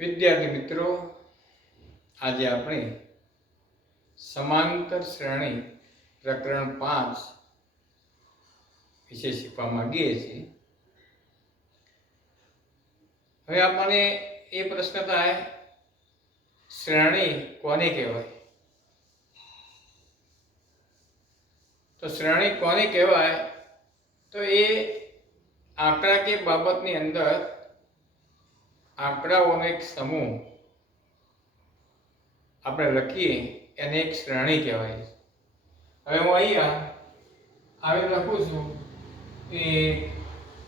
વિદ્યાર્થી મિત્રો, આજે આપણે સમાંતર શ્રેણી પ્રકરણ 5 વિશે શીખવા માંગીએ છીએ. હવે આપણને એ પ્રશ્ન થાય, શ્રેણી કોને કહેવાય? તો શ્રેણી કોને કહેવાય? તો એ આંકડાકીય બાબતની અંદર આંકડાઓનો એક સમૂહ આપણે લખીએ એને એક શ્રેણી કહેવાય છે. હવે હું અહીંયા આવી લખું છું 1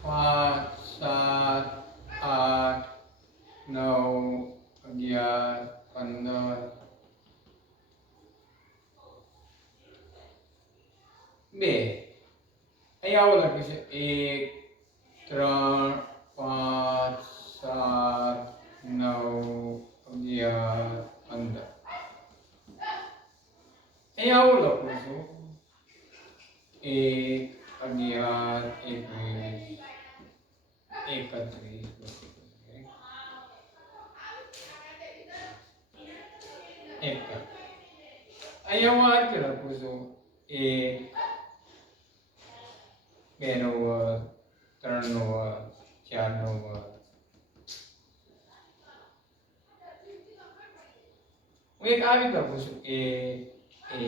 5 7 8 9 11 15 2 અહીંયા આવું લખ્યું છે 1 3 5 7 9 11 15. અહીંયા આવું લખું છું 1 11 21 31 અહીંયા હું આ રીતે લખું છું 1 2 નો વર્ગ 3 નો વર્ગ 4 નો વર્ગ. હું એક આવી લખું છું 1 1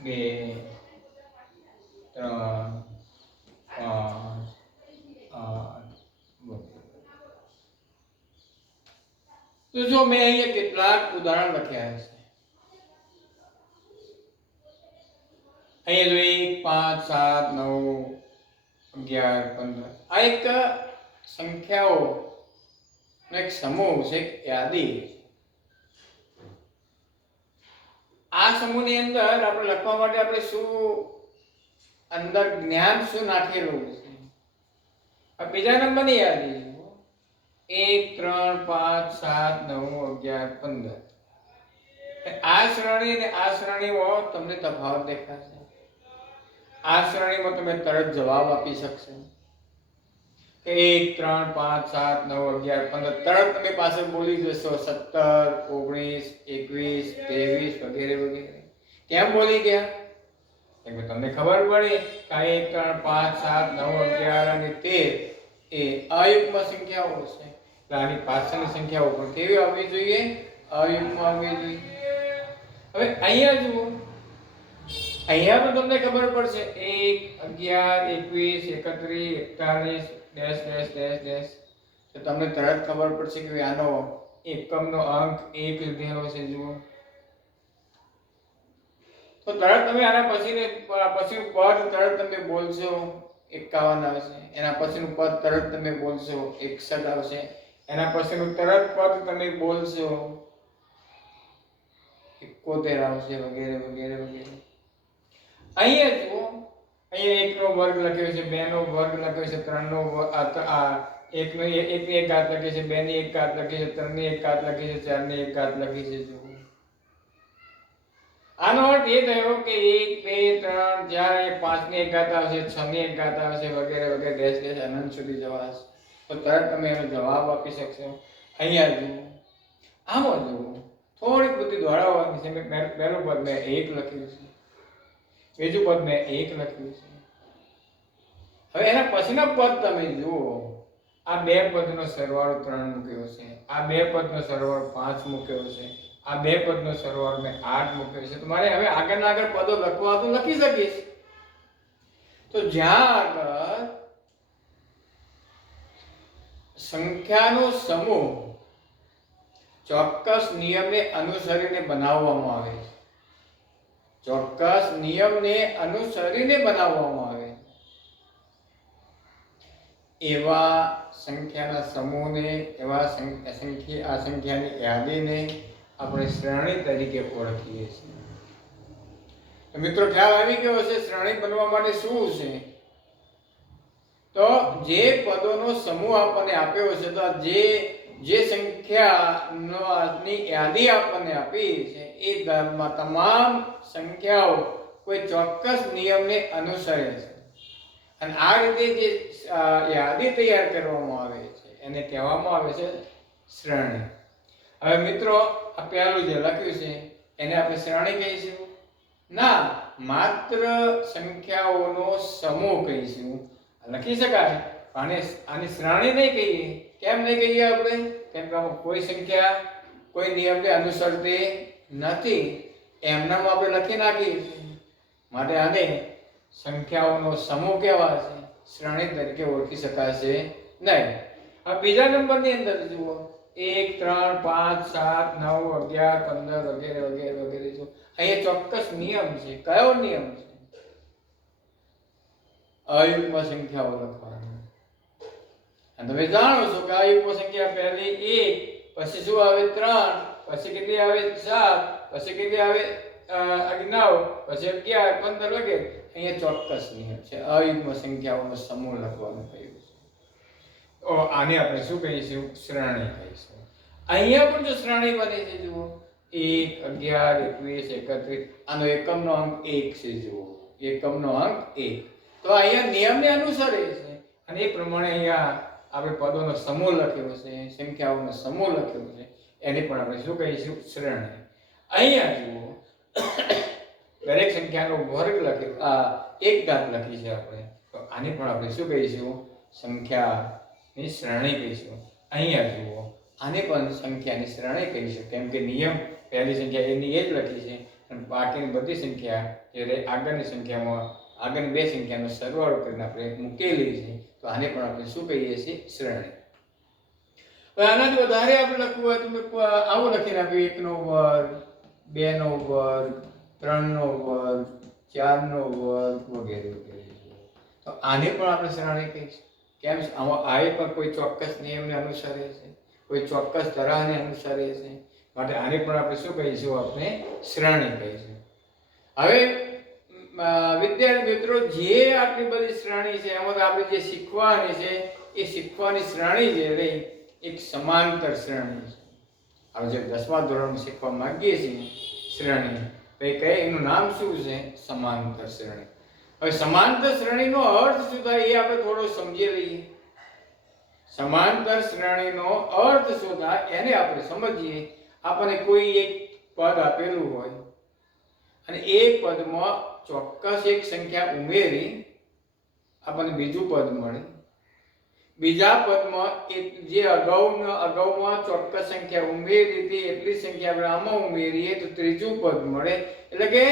2 3 5 8. તો જો મેં અહીંયા કેટલાક ઉદાહરણ લખ્યા છે. અહીંયા જો 1 5 7 9 11 15 આ એક સંખ્યાઓ એક સમૂહ છે, એક યાદી. આ સમૂહની અંદર આપણે લખવા માટે આપણે શું અંદર જ્ઞાન શું નાખેલું છે? આ બીજા નંબરની યાદી 1 3 5 7 9 11 15. આ શ્રેણી અને આ શ્રેણીમાં તમને તફાવત દેખાશે. આ શ્રેણીમાં તમે તરત જવાબ આપી શકશો. 1 3 5 7 9 11 15 તરત તમે પાસે બોલી જશો 17 19 21 23 વગેરે વગેરે. કેમ બોલી ગયા? કેમ કે તમને ખબર પડે કે 1 3 5 7 9 11 અને 13 એ અયુગ્મ સંખ્યાઓ છે. આની પાછળની સંખ્યાઓ પણ કેવી આવવી જોઈએ? અયુગ્મ આવવી જોઈએ. હવે અહીંયા જુઓ, અહીંયા પણ તમને ખબર પડશે 1 11 21 31 41 ડેશ ડેશ ડેશ ડેશ. તો તમને તરત ખબર પડશે કે આનો એકમનો અંક 1 લીધેલો છે. જુઓ તો તરત તમે આના પછીનું પદ તરત તમે બોલશો 51 આવશે. એના પછીનું પદ તરત તમે બોલશો 61 આવશે. એના પછીનું તરત પદ તમે બોલશો 71 આવશે વગેરે વગેરે વગેરે. અહીંયા જુઓ, અહીંયા 1 નો વર્ગ લખ્યો છે, 2 નો વર્ગ લખ્યો છે, 3 નો 1 ની 1 ઘાત લખી છે, 2 ની 1 ઘાત લખી છે, 3 ની 1 ઘાત લખી છે, 4 ની 1 ઘાત લખી છે. જુઓ આનો અર્થ એ થયો કે 1 2 3 4 5 ની 1 ઘાત આવશે, 6 ની 1 ઘાત આવશે વગેરે વગેરે ડેશ ડેશ અનંત સુધી જવાશે. તો તરત તમે એનો જવાબ આપી શકશો. અહીંયા જુઓ, આમાં જુઓ, થોડીક બુદ્ધિ દોડાવવાની છે. મેં પહેલું પદ મેં 1 લખ્યું છે, બીજું પદ મેં 1 લખ્યું છે. હવે એના પછીના પદ તમે જુઓ, આ બે પદનો સરવાળો 3 મૂક્યો છે, આ બે પદનો સરવાળો 5 મૂક્યો છે, આ બે પદનો સરવાળો મેં 8 મૂક્યો છે. તો મારે હવે આગળના આગળ પદો લખવા તો લખી શકીશ. તો જ્યાં આગળ સંખ્યાનો સમૂહ ચોક્કસ નિયમને અનુસરીને બનાવવામાં આવે છે, ચોક્કસ નિયમને અનુસરીને બનાવવામાં આવે એવા સંખ્યાના સમૂહને, એવા સંખ્યાની યાદીને આપણે શ્રેણી તરીકે ઓળખીએ છીએ. તો મિત્રો ખ્યાલ આવી ગયો હશે શ્રેણી બનવા માટે શું છે? તો જે પદોનો સમૂહ આપણને આપ્યો છે, તો જે સંખ્યાની યાદી આપણને આપી છે એ તમામ સંખ્યાઓ કોઈ ચોક્કસ નિયમને અનુસરે છે. અને આ રીતે જે યાદી તૈયાર કરવામાં આવે છે એને કહેવામાં આવે છે શ્રેણી. હવે મિત્રો, આ પહેલું જે લખ્યું છે એને આપણે શ્રેણી કહીશું? ના, માત્ર સંખ્યાઓનો સમૂહ કહીશું. લખી શકાય, આની શ્રેણી નહીં કહીએ. કેમ નહીં કહીએ આપણે? કેમ કે કોઈ સંખ્યા કોઈ નિયમને અનુસરતી નથી, એમનામ આપણે લખી નાખીએ છીએ. માટે આને સંખ્યાઓનો સમૂહ કહેવાશે, શ્રેણી તરીકે ઓળખી શકાશે નહીં. આ બીજા નંબરની અંદર જુઓ, 1, 3, 5, 7, 9, 11, 15 વગેરે વગેરે વગેરે. જો અહીંયા ચોક્કસ નિયમ છે. કયો નિયમ છે? અયુગ્મ સંખ્યાઓ લખવાની. અને તમે જાણો છો કે અયુગ્મ સંખ્યા પહેલી 1, પછી શું આવે 3, પછી કેટલી આવે 7, પછી કેટલી આવે 9, પછી 11, 15 વગેરે. અહીંયા ચોક્કસ નિયમ છે. અયુગ્મ સંખ્યાઓનો સમૂહ લખવાનું કહ્યું છે. તો આને આપણે શું કહીશું? શ્રેણી કહીશું. અહીંયા પણ જો શ્રેણી બને છે, જુઓ 1, 11, 21, 31. આનો એકમનો અંક 1 છે. જુઓ, એકમનો અંક 1. તો અહીંયા નિયમને અનુસરે છે અને એ પ્રમાણે અહીંયા આપણે પદોનો સમૂહ લખ્યો છે, સંખ્યાઓનો સમૂહ લખ્યો છે, એને પણ આપણે શું કહીશું? શ્રેણી. અહીંયા જુઓ, દરેક સંખ્યાનો વર્ગ લખ્યો, એક ઘાત લખી છે આપણે, તો આને પણ આપણે શું કહીશું? સંખ્યાની શ્રેણી કહીશું. અહીંયા જુઓ, આને પણ સંખ્યાની શ્રેણી કહીશું, કેમ કે નિયમ પહેલી સંખ્યા એની એ જ લખી છે અને બાકીની બધી સંખ્યા જ્યારે આગળની સંખ્યામાં આગળની બે સંખ્યાનો સરવાળો કરીને આપણે મૂકેલી છે, તો આને પણ આપણે શું કહીએ છીએ? શ્રેણી. હવે આનાથી વધારે આપણે લખવું હોય તો આવું લખી નાખ્યું: 1 નો વર્ગ, 2 નો વર્ગ, 3 નો વર્ગ, 4 નો વર્ગ વગેરે વગેરે. તો આને પણ આપણે શ્રેણી કહીશું. કેમ? આમાં આ પણ કોઈ ચોક્કસ નિયમને અનુસરે છે, કોઈ ચોક્કસ તરાહને અનુસરે છે, માટે આને પણ આપણે શું કહીશું? આપણે શ્રેણી કહીશું. હવે વિદ્યાર્થી મિત્રો, જે આટલી બધી શ્રેણી છે એમાં તો આપણે જે શીખવાની છે એ શીખવાની શ્રેણી જે રહી એક સમાંતર શ્રેણી છે. હવે જે 10મા ધોરણમાં શીખવા માંગીએ છીએ શ્રેણી, તો એ કઈ એનું નામ શું છે? સમાંતર શ્રેણી. હવે સમાંતર શ્રેણીનો અર્થ શું થાય એ આપણે થોડો સમજી લઈએ. સમાંતર શ્રેણીનો અર્થ શું થાય એને આપણે સમજીએ. આપણને કોઈ એક પદ આપેલું હોય અને એ પદમાં ચોક્કસ એક સંખ્યા ઉમેરી આપણને બીજું પદ મળે. બીજા પદમાં જે અગાઉમાં ચોક્કસ સંખ્યા ઉમેરી હતી એટલી સંખ્યા આપણે આમાં ઉમેરીએ તો ત્રીજું પદ મળે. એટલે કે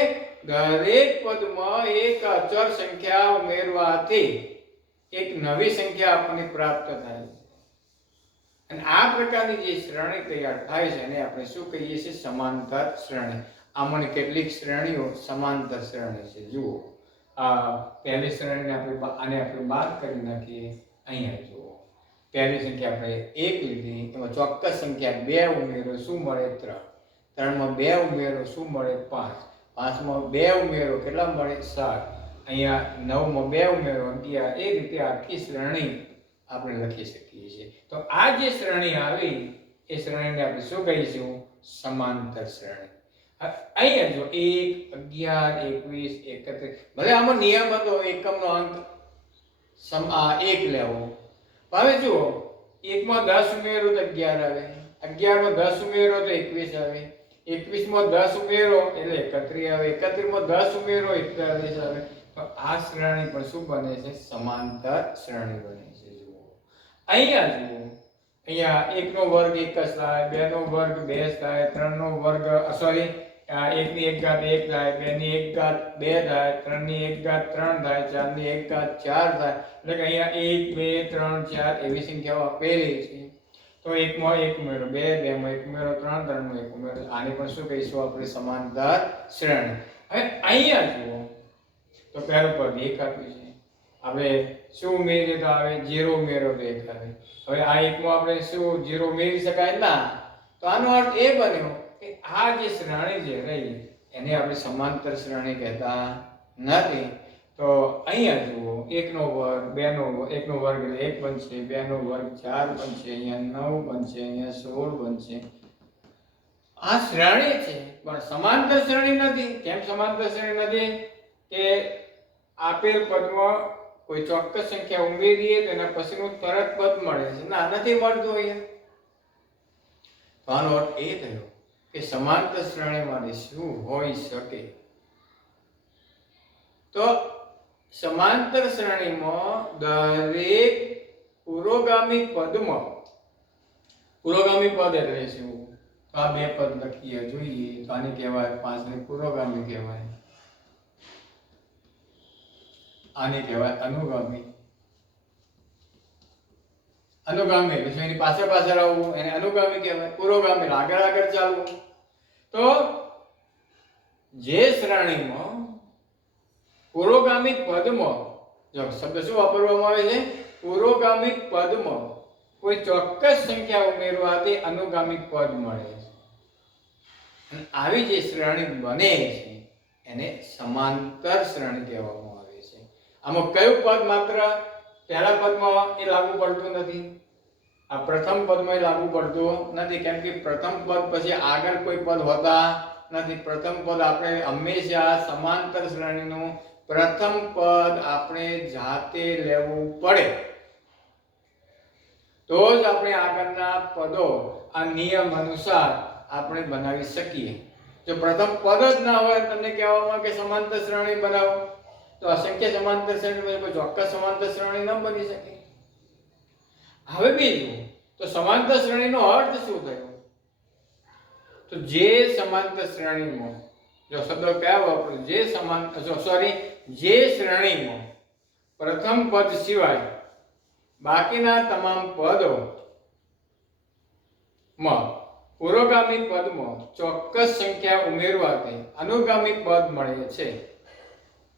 દરેક પદમાં એક અચળ સંખ્યા ઉમેરવાથી એક નવી સંખ્યા આપણને પ્રાપ્ત થાય છે. અને આ પ્રકારની જે શ્રેણી તૈયાર થાય છે એને આપણે શું કહીએ છીએ? સમાંતર શ્રેણી. આમાંની કેટલીક શ્રેણીઓ સમાંતર શ્રેણી છે. જુઓ, આ પહેલી શ્રેણીને આપણે બાદ કરી નાખીએ. અહીંયા જુઓ, પહેલી સંખ્યા આપણે 1 લીધી, એમાં ચોક્કસ સંખ્યા 2 ઉમેરો, શું મળે? 3. 3માં 2 ઉમેરો, શું મળે? 5. 5માં 2 ઉમેરો, કેટલા મળે? 7. અહીંયા 9માં 2 ઉમેરો, 11. એ રીતે આખી શ્રેણી આપણે લખી શકીએ છીએ. તો આ જે શ્રેણી આવી એ શ્રેણીને આપણે શું કહીશું? સમાંતર શ્રેણી. અહીંયા જો 1, 11, 21, 31. ભલે આમાં નિયમ હતો એકમનો અંક 1 લેવો. હવે જુઓ, 1માં 10 ઉમેરો તો 11 આવે, 11માં 10 ઉમેરો તો 21 આવે, 21માં 10 ઉમેરો એટલે 31 આવે, 31માં 10 ઉમેરો 41 આવે. તો આ શ્રેણી પણ શું બને છે? સમાંતર શ્રેણી બને છે. જુઓ, અહીંયા જુઓ, અહીંયા 1 નો વર્ગ 1 જ થાય, 2 નો વર્ગ 2 થાય, 3 નો વર્ગ 1 ની 1 ઘાત 1 થાય, 2 ની 1 ઘાત 2 થાય, 3 ની 1 ઘાત 3 થાય, 4 ની 1 ઘાત 4 થાય. એટલે કે અહીંયા 1, 2, 3, 4 એવી સંખ્યાઓ આપેલી છે. તો 1 માં 1 ઉમેરો, 2 માં 1 ઉમેરો, 3 માં 1 ઉમેરો. આને પણ શું કહીશું આપણે? સમાંતર શ્રેણી. હવે અહીંયા જુઓ, તો પહેલું પદ 1 આપ્યું છે, આપણે શું ઉમેરીએ તો આવે 0 ઉમેરો તો 1 આવે. હવે આ 1 માં આપણે શું 0 ઉમેરી શકાય? ના. તો આનો અર્થ એ બન્યો કે આ જે શ્રેણી જે રહી એને આપણે સમાંતર શ્રેણી કહેતા નથી. તો અહીંયા જુઓ, 1 નો વર્ગ, 2 નો વર્ગ, 1 નો વર્ગ એટલે 1 બનશે, 2 નો વર્ગ 4 બનશે, અહીંયા 9 બનશે, અહીંયા 16 બનશે. આ શ્રેણી છે પણ સમાંતર શ્રેણી નથી. કેમ સમાંતર શ્રેણી નથી? કે આપેલ પદમાં કોઈ ચોક્કસ સંખ્યા ઉમેરીએ તો એના પછીનું તરત પદ મળે છે. ના, નથી મળતું અહીંયા. તો આનો અર્થ એ થયો કે સમાંતર શ્રેણીમાંથી શું હોઈ શકે? તો સમાંતર શ્રેણીમાં દરેક પુરોગામી પદમાં, પુરોગામી પદ એટલે શું? તો આ બે પદ લખીએ જોઈએ. તો આને કહેવાય 5 ને પુરોગામી કહેવાય, આને કહેવાય અનુગામી. અનુગામી એટલે એની પાછળ પાછળ આવવું એને અનુગામી કહેવાય. પુરોગામી આગળ આગળ ચાલવું. તો જે શ્રેણીમાં પુરોગામી પદમાં, જો શબ્દ શું વાપરવામાં આવે છે? પુરોગામી પદમાં કોઈ ચોક્કસ સંખ્યા ઉમેરવાથી અનુગામી પદ મળે છે. અને આવી જે શ્રેણી બને છે એને સમાંતર શ્રેણી કહેવામાં આવે છે. આમાં કયું પદ માત્ર પહેલા પદમાં એ લાગુ પડતું નથી, આ પ્રથમ પદમાં લાગુ પડતું નથી, કેમ કે પ્રથમ પદ પછી આગળ કોઈ પદ હોતા નથી. પ્રથમ પદ આપણે હંમેશા સમાંતર શ્રેણીનું પ્રથમ પદ આપણે જાતે લેવું પડે, તો જ આપણે આગળના પદો આ નિયમ અનુસાર આપણે બનાવી શકીએ. જો પ્રથમ પદ જ ના હોય તમને કહેવામાં કે સમાંતર શ્રેણી બનાવો, તો અસંખ્ય સમાંતર શ્રેણી કોઈ ચોક્કસ સમાંતર શ્રેણી ન બની શકે. હવે બીજું, તો સમાંતર શ્રેણીનો અર્થ શું થયો? તો જે સમાંતર શ્રેણીમાં, જો શબ્દ કયા વાપરો, જે સમાંતર જે શ્રેણીમાં પ્રથમ પદ સિવાય બાકીના તમામ પદો માં પુરોગામી પદમાં ચોક્કસ સંખ્યા ઉમેરવાથી અનુગામી પદ મળે છે.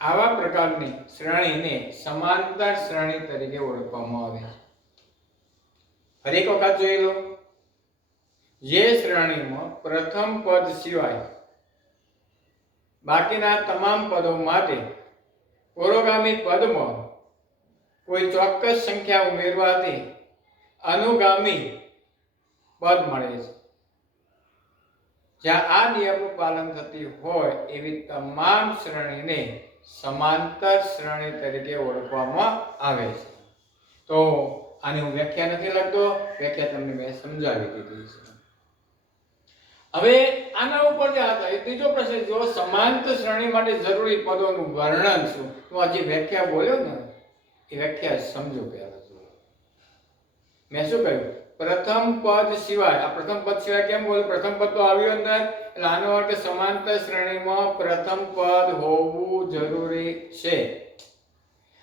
આવા પ્રકારની શ્રેણીને સમાંતર શ્રેણી તરીકે ઓળખવામાં આવે છે. ફરી એક વખત જોઈ લો. જે શ્રેણીમાં પ્રથમ પદ સિવાય બાકીના તમામ પદો માટે પુરોગામી પદમાં કોઈ ચોક્કસ સંખ્યા ઉમેરવાથી અનુગામી પદ મળે છે. જ્યાં આ નિયમનું પાલન થતી હોય એવી તમામ શ્રેણીને સમાંતર શ્રેણી તરીકે ઓળખવામાં આવે છે. તો આની હું વ્યાખ્યા નથી લખતો, વ્યાખ્યા તમને મેં સમજાવી દીધી છે. હવે આના ઉપર જે હતા એ ત્રીજો પ્રશ્ન, જો સમાંતર શ્રેણી માટે જરૂરી પદોનું વર્ણન શું? તો આ જે વ્યાખ્યા બોલ્યો ને એ વ્યાખ્યા સમજો પહેલા. જો મેં શું કહ્યું? પ્રથમ પદ સિવાય, આ પ્રથમ પદ સિવાય કેમ બોલ? પ્રથમ પદ તો આવ્યું અંદર, એટલે આનો અર્થ સમાંતર શ્રેણીમાં પ્રથમ પદ હોવું જરૂરી છે.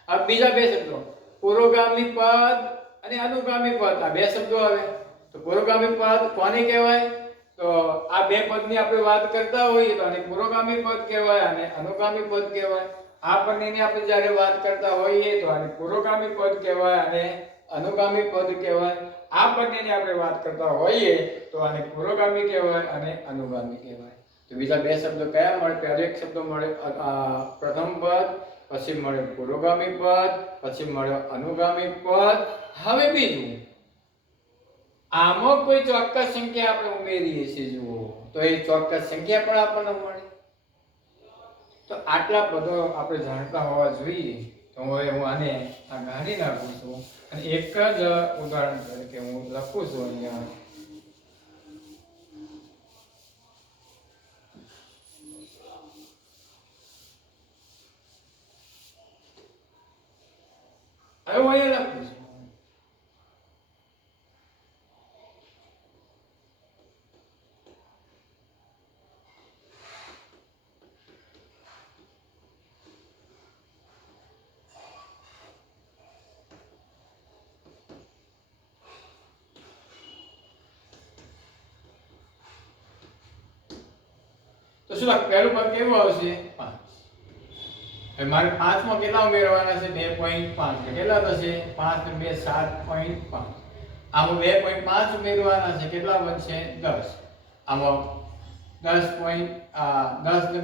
આ બીજા બે શબ્દો, પુરોગામી પદ અને અનુગામી પદ, આ બે શબ્દો આવે. તો પુરોગામી પદ કોને કહેવાય? તો આ બે પદની આપણે વાત કરતા હોઈએ તો આને પુરોગામી પદ કહેવાય અને અનુગામી પદ કહેવાય. આ બંનેની આપણે જ્યારે વાત કરતા હોઈએ તો આને પુરોગામી પદ કહેવાય અને અનુગામી પદ કહેવાય. આ બંનેની આપણે વાત કરતા હોઈએ તો આને પુરોગામી કહેવાય અને અનુગામી કહેવાય. તો બીજા બે શબ્દો કયા મળે? પહેલો એક શબ્દ મળે પ્રથમ પદ, પછી મળે પુરોગામી પદ, પછી મળે અનુગામી પદ. હવે બીજું, આમાં કોઈ ચોક્કસ સંખ્યા આપણે ઉમેરીએ છીએ જુઓ, તો એ ચોક્કસ સંખ્યા પણ આપણને મળે. તો આટલા પદો આપણે જાણતા હોવા જોઈએ. તો હવે હું આને આ ગાળી નાખું છું અને એક જ ઉદાહરણ તરીકે હું લખું છું અહીંયા. હવે હું અહીંયા લખું છું. તો શું પહેલું પદ કેવું આવશે? 5. હવે મારે 5 માં કેટલા ઉમેરવાના છે? 2.5. કેટલા થશે? 5 ને 2 7.5. આમાં 2.5 ઉમેરવાના છે, કેટલા બનશે? 10. આમાં 10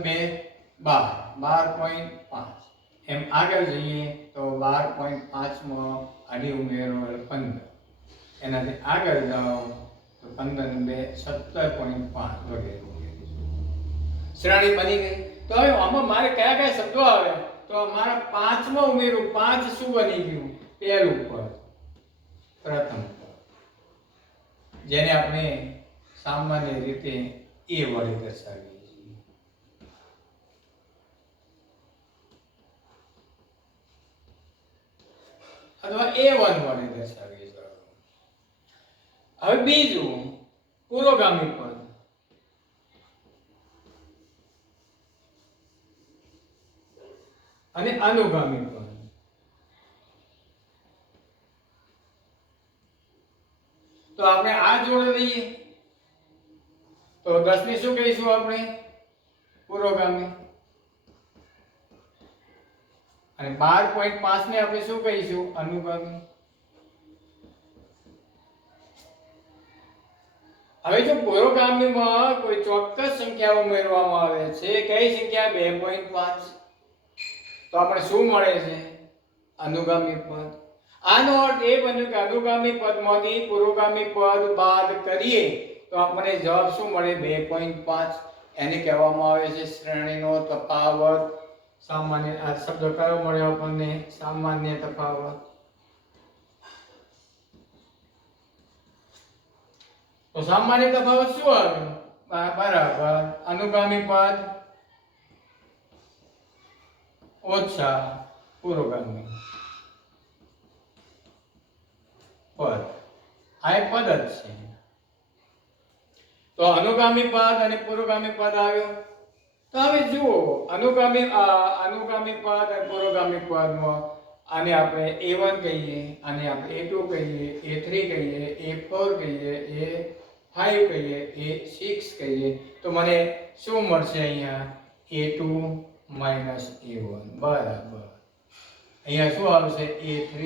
ને 2 12.5. એમ આગળ જઈએ તો 12.5 માં અઢી ઉમેરો એટલે 15. એનાથી આગળ જાઓ તો 15 ને 2 17.5 વગેરે. શ્રેણી બની ગઈ. તો હવે આમાં મારે કયા કયા શબ્દો આવે? તો તો અમારા 5 માં ઉમેરું 5 શું બની ગયું પહેલું પદ પ્રથમ પદ જેને આપણે સામાન્ય રીતે a વડે દર્શાવીએ છીએ અથવા a1 વડે દર્શાવીએ છીએ હવે બીજું પુરોગામી પદ અને અનુગામી પદ તો આપણે આ જોડે લઈએ તો 10 ને શું કહીશું આપણે પુરોગામી અને 12.5 ને આપણે શું કહીશું અનુગામી હવે જો પુરોગામીમાં કોઈ ચોક્કસ સંખ્યા ઉમેરવામાં આવે છે કઈ સંખ્યા 2.5 તો આપણે શું મળે છે અનુગામી પદ આનો અર્થ એ બન્યો કે અનુગામી પદમાંથી પુરોગામી પદ બાદ કરીએ તો આપણને જવાબ શું મળે 2.5 એને કહેવામાં આવે છે શ્રેણીનો તફાવત સામાન્ય આ શબ્દ કયો મળ્યો આપણને સામાન્ય તફાવત તો સામાન્ય તફાવત શું આવ્યો બરાબર અનુગામી પદ ઓછા પુરોગામી પદ આ એક પદ જ છે તો અનુગામી પદ અને પુરોગામી પદ આવ્યો તો હવે જુઓ અનુગામી પદ અને પુરોગામી પદમાં આને આપણે a1 કહીએ આને આપણે a2 કહીએ a3 કહીએ a4 કહીએ a5 કહીએ a6 કહીએ તો મને શું મળશે અહીંયા a2 a1 બરાબર અહીંયા શું આવશે a3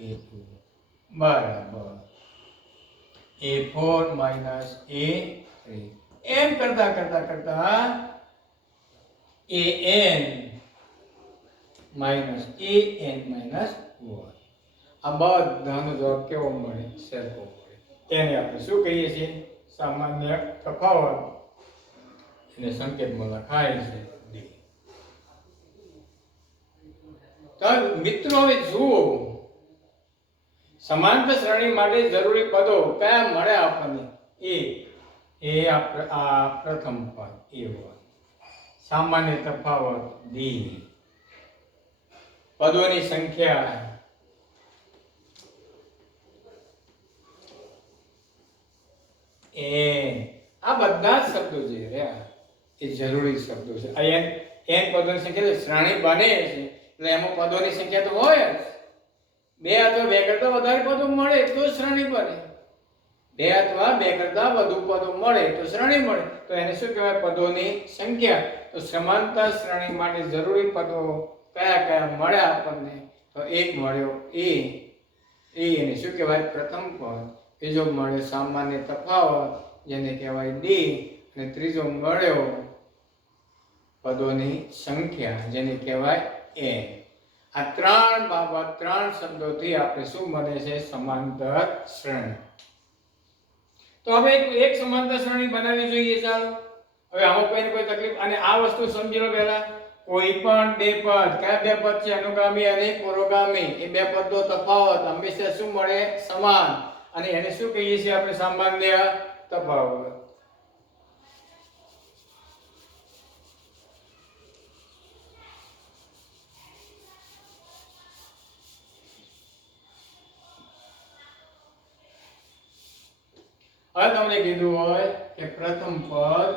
a2 બરાબર a4 a3 એમ કરતા an -1 આ બધાનો જવાબ કેવો મળે સરખો મળે તેને આપણે શું કહીએ છીએ સામાન્ય તફાવત એને સંકેતમાં લખાય છે d તો મિત્રો હવે જુઓ સમાંતર શ્રેણી માટે જરૂરી પદો કયા મળે આપણને આ પ્રથમ પદ a1 સામાન્ય તફાવત d પદોની સંખ્યા આ બધા શબ્દો જે રહ્યા એ જરૂરી શબ્દો છે n પદોની સંખ્યા શ્રેણી બને છે એટલે એમાં પદોની સંખ્યા તો હોય જ બે અથવા બે કરતા વધારે પદો મળે તો શ્રેણી બને બે અથવા બે કરતા વધુ પદો મળે તો શ્રેણી મળે તો એને શું કહેવાય પદોની સંખ્યા તો સમાંતર શ્રેણી માટે જરૂરી પદો કયા કયા મળ્યા આપણને તો એક મળ્યો એને શું કહેવાય પ્રથમ પદ બીજો મળ્યો સામાન્ય તફાવત જેને કહેવાય d અને ત્રીજો મળ્યો પદોની સંખ્યા જેને કહેવાય n આ ત્રણ બાબત ત્રણ શબ્દોથી આપણે શું બને છે સમાંતર શ્રેણી તો હવે એક સમાંતર શ્રેણી બનાવવી જોઈએ ચાલો હવે આમાં કોઈ તકલીફ અને આ વસ્તુ સમજી લો પહેલા કોઈ પણ બે પદ કયા બે પદ છે અનુગામી અને પુરોગામી એ બે પદનો તફાવત હંમેશા શું મળે સમાન અને એને શું કહીએ છીએ આપણે સામાન્ય તફાવત હવે તમને કીધું હોય કે પ્રથમ પદ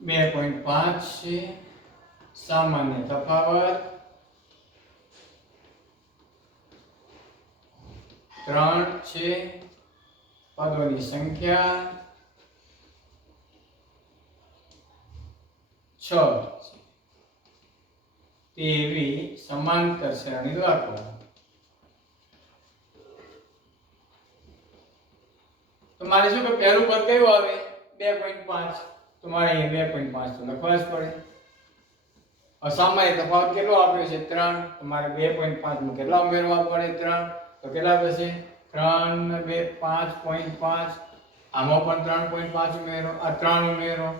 2.5 છે સામાન્ય તફાવત 3 છે પદોની સંખ્યા 6 છે તેવી સમાંતર શ્રેણી લખો તો મારે શું કે પહેલું પદ કયું આવે 2.5 તો મારે અહીંયા 2.5 તો લખવા જ પડે અસામાન્ય તફાવત કેટલો આપ્યો છે 3 તો મારે 2.5 માં કેટલા ઉમેરવા પડે 3 તો કેટલા થશે 3 2 5.5 આમાં પણ 3.5 ઉમેરો આ 3 ઉમેરો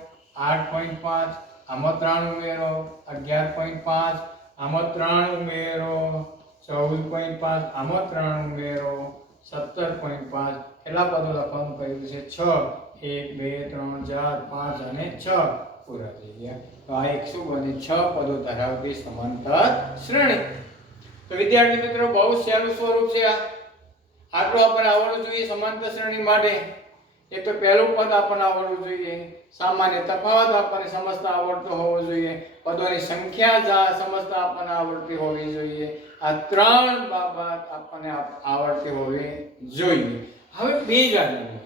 8.5 આમાં 3 ઉમેરો 11.5, આમાં 3 ઉમેરો 14.5, આમાં 3 ઉમેરો 17.5. કેટલા પદો લખવાનું કહ્યું છે? 6. 1 2 3 4 5 અને 6 પૂરા થઈ ગયા. તો આ એક શું બને? 6 પદો ધરાવતી સમાંતર શ્રેણી. તો વિદ્યાર્થી મિત્રો, બહુ સહેલું સ્વરૂપ છે આ. આટલું આપણને આવડવું જોઈએ સમાંતર શ્રેણી માટે. એક તો પહેલું પદ આપણને આવડવું જોઈએ, સામાન્ય તફાવત આપણને સમજતા આવડતો હોવો જોઈએ, પદોની સંખ્યા સમજતા આપણને આવડતી હોવી જોઈએ. આ 3 બાબત આપણને આવડતી હોવી જોઈએ. હવે બીજા નંબર,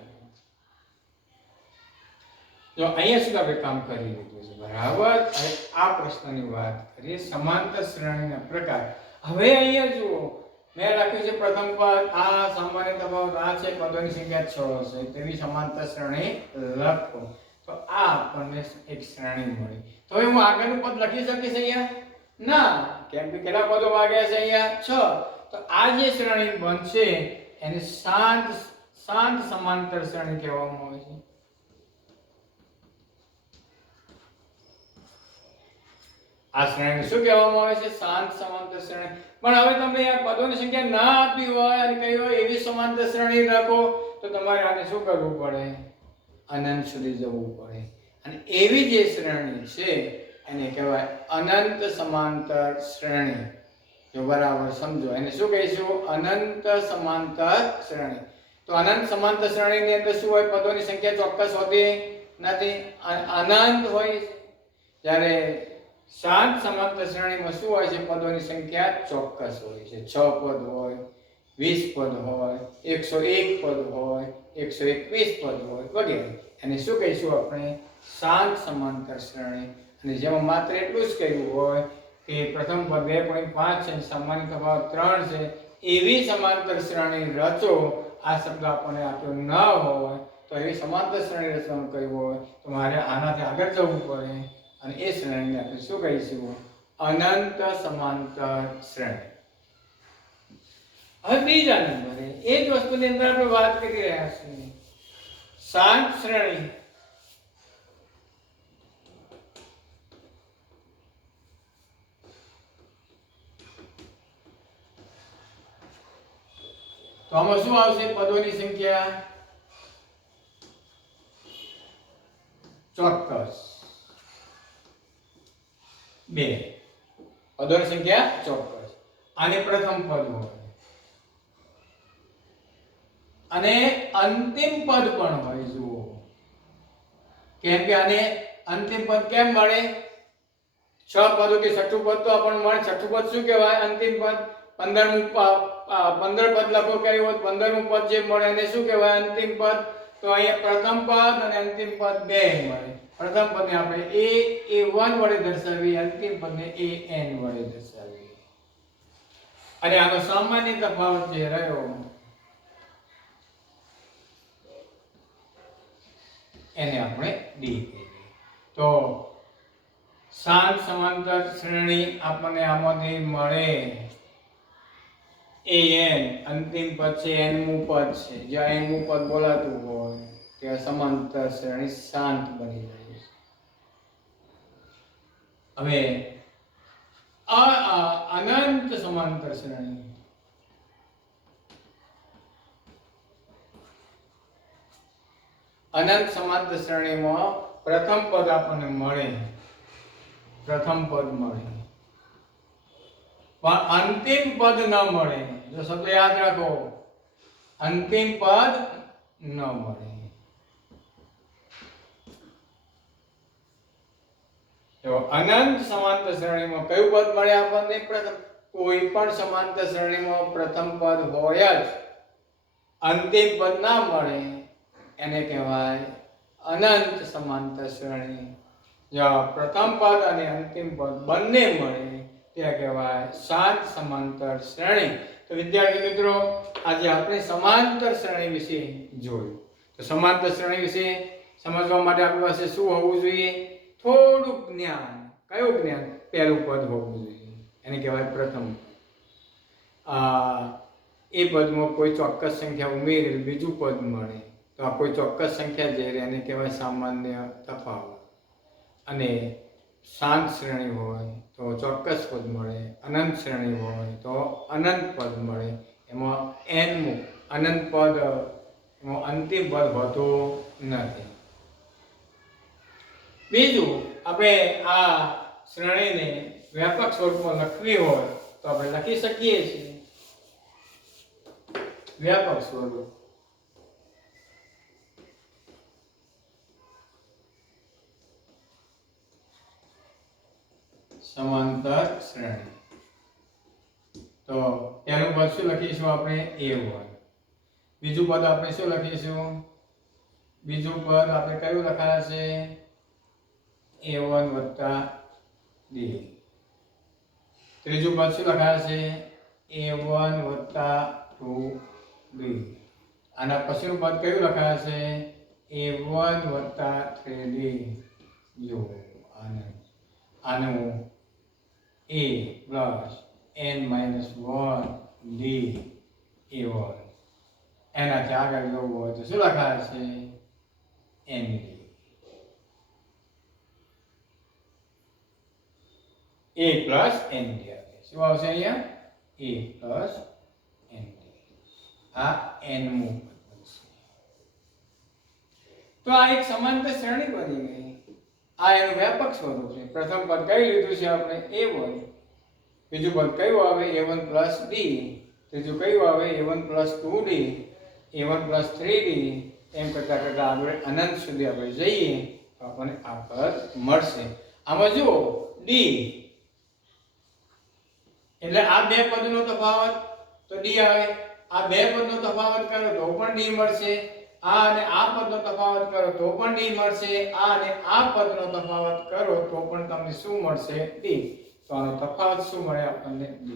જો અહીંયા સુધી આપણે કામ કરી લીધું છે, બરાબર. હવે આ પ્રશ્નની વાત કરીએ, સમાંતર શ્રેણીના પ્રકાર. હવે અહીંયા જુઓ, મેં લખ્યું છે પ્રથમ પદ, આ સામાન્ય તફાવત આ છે, પદોની સંખ્યા 6 છે, તેવી સમાંતર શ્રેણી લખો. તો આ આપણને એક શ્રેણી મળી. તો હવે હું આગળનું પદ લખી શકીશ અહીંયા? ના, કેમ કે કેટલા પદો વાગ્યા છે અહીંયા? 6. તો આ જે શ્રેણી બનશે એને શાંત સમાંતર શ્રેણી કહેવામાં આવે છે. આ શ્રેણી શું કહેવામાં આવે છે? શાંત સમાંતર શ્રેણી. પણ હવે તમને આ પદોની સંખ્યા ના આપી હોય અને કહી હોય એવી સમાંતર શ્રેણી રાખો, તો તમારે આને શું કરવું પડે? અનંત સુધી જવું પડે. અને એવી જે શ્રેણી છે એને કહેવાય અનંત સમાંતર શ્રેણી. જો બરાબર સમજો, એને શું કહીશું? અનંત સમાંતર શ્રેણી. તો અનંત સમાંતર શ્રેણીની અંદર શું હોય? પદોની સંખ્યા ચોક્કસ હોતી નથી, અનંત હોય છે. જ્યારે શાંત સમાંતર શ્રેણીમાં શું હોય છે? પદોની સંખ્યા ચોક્કસ હોય છે. 6 પદ હોય, 20 પદ હોય, 101 પદ હોય, 121 પદ હોય વગેરે. અને શું કહીશું આપણે? શાંત સમાંતર શ્રેણી. અને જેમાં માત્ર એટલું જ કહ્યું હોય કે પ્રથમ પદ 2.5 છે, સામાન્ય તફાવત 3 છે, એવી સમાંતર શ્રેણી રચો. આ શબ્દ આપણને આપ્યો ન હોય તો એવી સમાંતર શ્રેણી રચવાનું કહ્યું હોય તો મારે આનાથી આગળ જવું પડે અને એ શ્રેણીને આપણે શું કહીશું? અનંત સમાંતર શ્રેણી. હવે બીજા નંબરે એ જ વસ્તુની અંદર આપણે વાત કરી રહ્યા છીએ, શાંત શ્રેણી. તો આમાં શું આવશે? પદોની સંખ્યા ચોક્કસ 2. પદોની સંખ્યા ચોક્કસ. આને પ્રથમ પદ હોય અને અંતિમ પદ પણ હોય. જુઓ, કેમ કે આને અંતિમ પદ કેમ મળે? 6 પદો કે છઠ્ઠું પદ તો આપણને મળે. છઠ્ઠું પદ શું કહેવાય? અંતિમ પદ. 15 પદ લખો કર્યું હોત, 15મું પદ જે મળે એને શું કહેવાય? અંતિમ પદ. તો અહીંયા પ્રથમ પદ અને અંતિમ પદ 2 મળે. પ્રથમ પદને આપણે a1 વડે દર્શાવીએ, અંતિમ પદને an વડે દર્શાવીએ. અને આનો સામાન્ય તફાવત જે રહ્યો એને આપણે d કહીએ. તો શાંત સમાંતર શ્રેણી આપણને આમાંથી મળે an, અંતિમ પદ છે, nમું પદ છે. જ્યાં nમું પદ બોલાતું હોય ત્યાં સમાંતર શ્રેણી શાંત બની જાય છે. હવે અનંત સમાંતર શ્રેણી. અનંત સમાંતર શ્રેણીમાં પ્રથમ પદ આપણને મળે, પ્રથમ પદ મળે, પણ અંતિમ પદ ન મળે. જો શબ્દ યાદ રાખો, અંતિમ પદ ન મળે. તો અનંત સમાંતર શ્રેણીમાં કયું પદ મળે આપણને? પ્રથમ. કોઈ પણ સમાંતર શ્રેણીમાં પ્રથમ પદ હોય જ, અંતિમ પદ ના મળે એને કહેવાય અનંત સમાંતર શ્રેણી. જો પ્રથમ પદ અને અંતિમ પદ બંને મળે ત્યાં કહેવાય શાંત સમાંતર શ્રેણી. તો વિદ્યાર્થી મિત્રો, આજે આપણે સમાંતર શ્રેણી વિશે જોયું. તો સમાંતર શ્રેણી વિશે સમજવા માટે આપણી પાસે શું હોવું જોઈએ? થોડુંક જ્ઞાન. કયું જ્ઞાન? પહેલું પદ હોવું જોઈએ, એને કહેવાય પ્રથમ. એ પદમાં કોઈ ચોક્કસ સંખ્યા ઉમેરી બીજું પદ મળે તો આ કોઈ ચોક્કસ સંખ્યા જે એને કહેવાય સામાન્ય તફાવત. અને શાંત શ્રેણી હોય તો ચોક્કસ પદ મળે, અનંત શ્રેણી હોય તો અનંત પદ મળે. એમાં એનમું અનંત પદ, એમાં અંતિમ પદ હોતું નથી. બીજું, આપણે આ શ્રેણીને વ્યાપક સ્વરૂપમાં લખવી હોય તો આપણે લખી શકીએ છીએ. વ્યાપક સ્વરૂપ સમાંતર શ્રેણી. તો એનું પદ શું લખીશું આપણે? A1. બીજું પદ આપણે શું લખીશું? બીજું પદ આપણે કયું લખાયા છે? A1 વત્તા D. ત્રીજું પદ શું લખાયા છે? A1 વત્તા 2D. આના પછીનું પદ કયું લખાયા છે? A1 વત્તા 3D. જો આનું A plus n minus 1 D A1. એનાથી આગળ જવું હોય તો શું લખાય છે? ND. A પ્લસ ND આવે. શું આવશે અહીંયા? A plus ND. આ n મું બનશે. તો આ એક સમાંતર શ્રેણી બની ગઈ. આ એનું વ્યાપક સ્વરૂપ છે. પ્રથમ પદ કઈ લીધું છે આપણે? A1. બીજું પદ કયું આવે? A1 plus D. ત્રીજું કયું આવે? A1 plus 2D. A1 plus 3D. એમ કરતા કરતા આપણે અનંત સુધી આપણે જઈએ તો આપણને આ પદ મળશે. આમાં જુઓ D એટલે આ બે પદનો તફાવત તો D આવે. આ બે પદનો તફાવત કરો તો પણ D મળશે. આ અને આ પદનો તફાવત કરો તો પણ D મળશે. આ અને આ પદનો તફાવત કરો તો પણ તમને શું મળશે? D. તો આનો તફાવત શું મળે આપણને? D.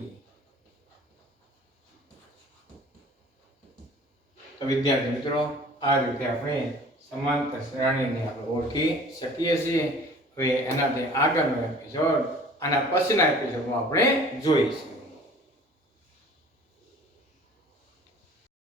તો વિદ્યાર્થી મિત્રો, આ રીતે આપણે સમાંતર શ્રેણીને આપણે ઓળખી શકીએ છીએ. હવે એનાથી આગળનો એપિસોડ, આના પછીના એપિસોડમાં આપણે જોઈશું.